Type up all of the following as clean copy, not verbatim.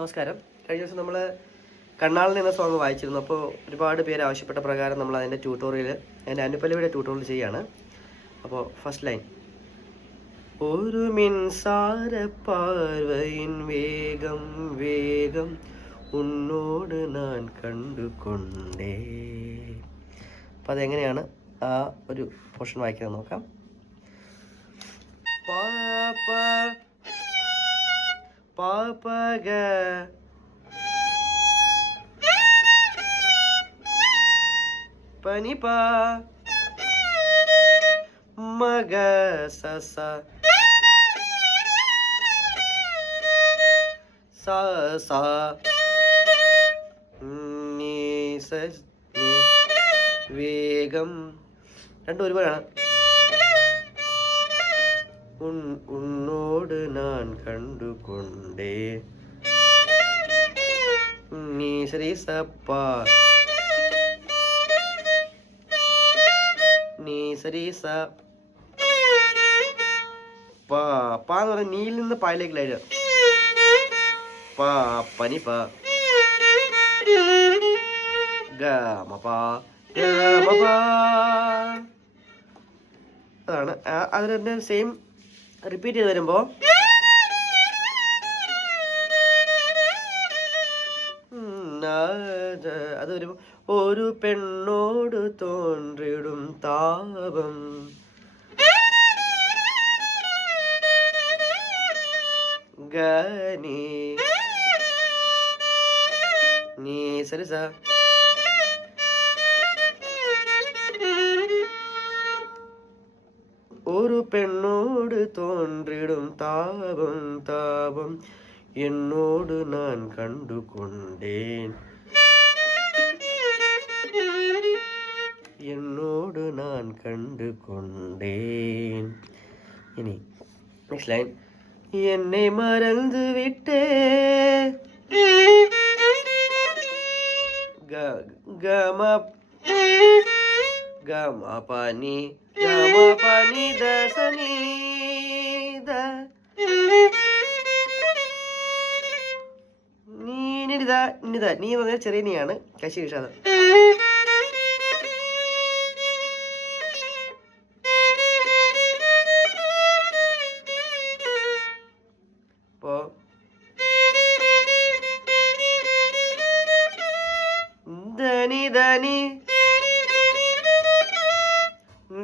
നമസ്കാരം. കഴിഞ്ഞ ദിവസം നമ്മൾ കണ്ണാളൻ എന്ന സോങ് വായിച്ചിരുന്നു. അപ്പോൾ ഒരുപാട് പേര് ആവശ്യപ്പെട്ട പ്രകാരം നമ്മൾ അതിൻ്റെ ട്യൂട്ടോറിയൽ, അതിൻ്റെ അനുപല്ലവിയുടെ ട്യൂട്ടോറിയൽ ചെയ്യാണ്. അപ്പോൾ ഫസ്റ്റ് ലൈൻ, ഒരു മിൻസാര പാർവയിൻ വേഗം വേഗം ഉന്നോട് ഞാൻ കണ്ടുകൊണ്ടേ. അപ്പോൾ അതെങ്ങനെയാണ് ആ ഒരു പോർഷൻ വായിക്കുന്നത് നോക്കാം. പാപ്പ പാപ്പഗ പനി പാ മഗ സസ സ സ നീ സ വേഗം. രണ്ടും ഒരുപോലെയാണ്. ഉന്നോട് ഞാൻ കണ്ടുകൊണ്ടേ നീ ശ്രീ സപ്പ നീ ശ്രീ സ പാ പാ എന്ന് പറഞ്ഞാൽ നീയിൽ നിന്ന് പായിലേക്ക് ലൈഡ്. പാ പനി പാ ഗ മ പാ ഗ മ പാ. അതാണ് അതിൻ്റെ സെയിം റിപ്പീറ്റ് ചെയ്ത് വരുമ്പോൾ അത് വരുമ്പോൾ ഒരു പെണ്ണോട് തോன்றிடும் താപം ഗനി നീ സരിസ ഒരു പെണ്ണോട് തോன்றிடும் தாபம் தாபம் എന്നോട് ഞാൻ കണ്ടുകൊണ്ടേൻ എന്നോട് ഞാൻ കണ്ടുകൊണ്ടേൻ. ഇനി നെക്സ്റ്റ് ലൈൻ, എന്നെ മറന്നു വിട്ടേ ഗമ ഗമ പനി ഗമ പനി ദസനി ദ നീനിത നിത. നീ എന്ന് പറഞ്ഞാൽ ചെറിയ നീയാണ്, കശി വിഷാദം. അപ്പോ ധനി ധനി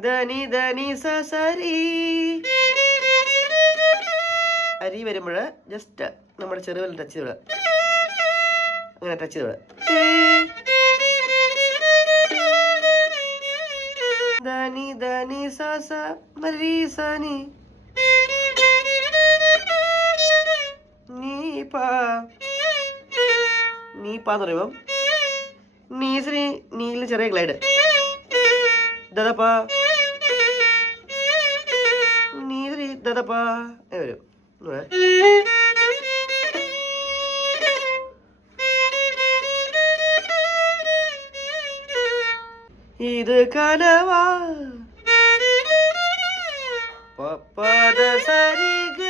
ധനി ധനി സരി. അരി വരുമ്പോൾ ജസ്റ്റ് നമ്മുടെ ചെറുവിൽ ടച്ച് ചെയ്ത് വിടാം. അങ്ങനെ ടച്ച് ചെയ്ത് വിടാം. ധനി ധനി സ മരി സനി നീ പാ. നീ പാന്ന് പറയുമ്പം നീ ശ്രീ നീയിൽ ചെറിയ ഗ്ലൈഡ് ദദപ്പാ നീ ശ്രീ ദദപ്പാ വരും. ഇത് കനവാ പപ്പദ സരിഗ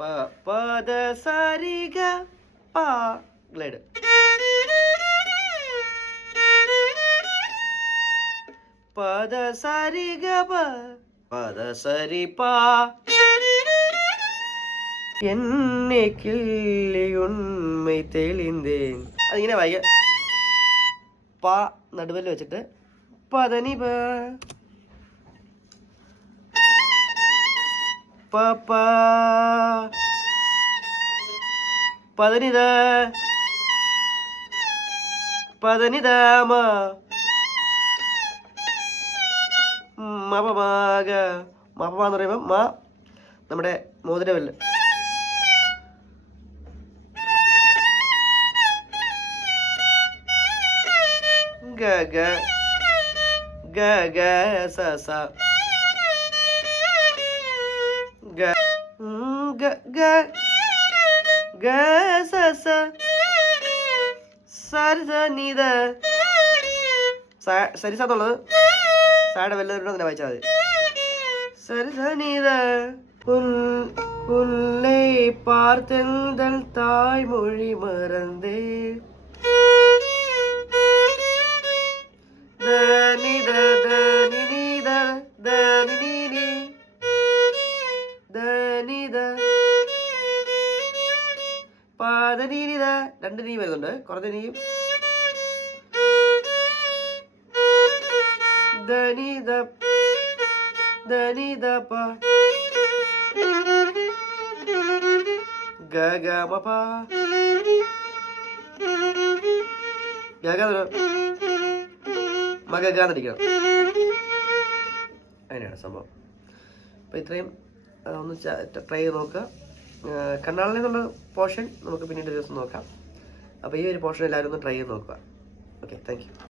പപ്പദ സരിഗ പാ ഗ്ലൈഡ്. പദ സരിഗ പദ സരി പാ. എന്നെ കിള്ളി ഉണ്മൈ തെളിന്തേൻ. അതിങ്ങനെ വായിക്ക. പാ നടുവല് വെച്ചിട്ട് പദനി പ പദനിത പദനിത മപമാക. മപമാന്ന് പറയുമ്പോൾ മാ നമ്മുടെ മോതിരവല്ല്. ഗ ഗ ഗ ഗ സ സ ഗ ഗ ഗ ഗ സ സ സരി സ നീ ദ. സരി സാന്നുള്ളത് സായുടെ വല്ലവരുടെ തന്നെ വായിച്ചാൽ മതി. സരി സ നീ ദ. ഉള്ളേ പാർത്തൽ തായ്മൊഴി മറന്നേ ധനിത ധനിനിത ധനിനി ധനിത പാദനീനിത. 2 നീ വരുന്നുണ്ട്, കുറഞ്ഞ നീയും. ധനിത ധനിത പ ഗഗമപ ഗഗ മകന്നടിക്കണം. അങ്ങനെയാണ് സംഭവം. അപ്പോൾ ഇത്രയും ഒന്ന് ട്രൈ ചെയ്ത് നോക്കുക. കണ്ണാളിൽ നിന്നുള്ള പോർഷൻ നമുക്ക് പിന്നീട് ഒരു ദിവസം നോക്കാം. അപ്പോൾ ഈ ഒരു പോർഷൻ എല്ലാവരും ഒന്ന് ട്രൈ ചെയ്ത് നോക്കുക. Okay, thank you.